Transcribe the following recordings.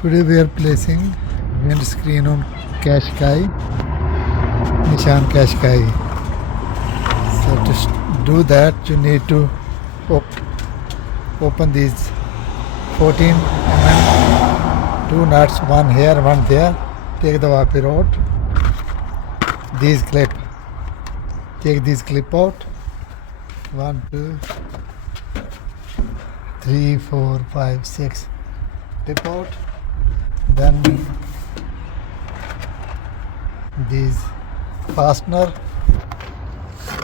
Today we are placing windscreen on qashqai, Niasaan qashqai. So to do that you need to open these 14 mm, 2 nuts, one here, one there. Take the wire out. These clip. Take these clip out. 1, 2, 3, 4, 5, 6. Clip out. Then these fastener.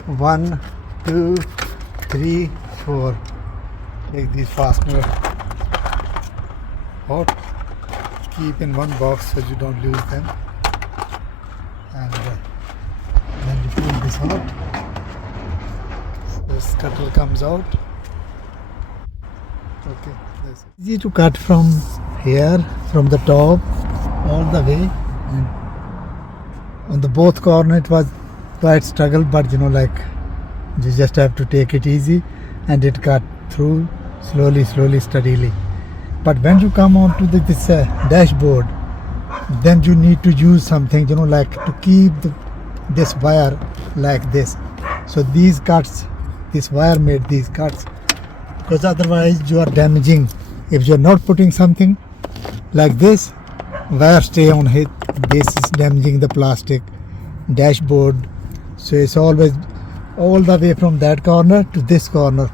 1, 2, 3, 4. Take these fastener out. Keep in one box so you don't lose them. And then you pull this out. The scuttle comes out. Okay, that's easy to cut from here, from the top all the way. And on the both corner it was quite struggle, but you just have to take it easy, and it cut through slowly, steadily. But when you come onto this dashboard, then you need to use something to keep this wire like this. So these cuts, this wire made these cuts, because otherwise you are damaging. If you are not putting something like this, wire stay on it. This is damaging the plastic dashboard. So it's always all the way from that corner to this corner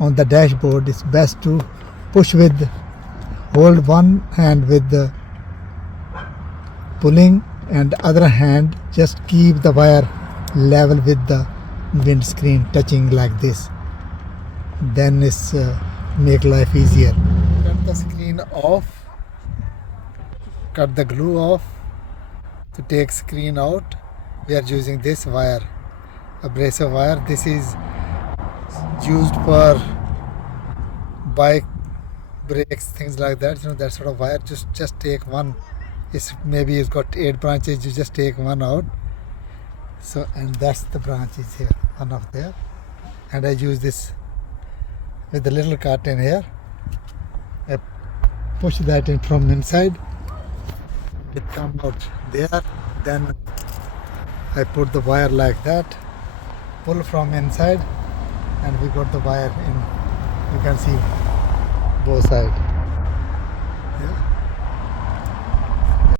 on the dashboard. It's best to push with, hold one hand with the pulling, and other hand just keep the wire level with the windscreen, touching like this. Then it's make life easier. Cut the screen off. Cut the glue off. To take screen out, we are using this wire, abrasive wire. This is used for bike brakes, things like that. That sort of wire. Just take one. Maybe it's got 8 branches. You just take one out. So, and that's the branches here, one of there. And I use this with the little cut in here. I push that in from inside. It comes out there. Then I put the wire like that, pull from inside, and we got the wire in. You can see both sides.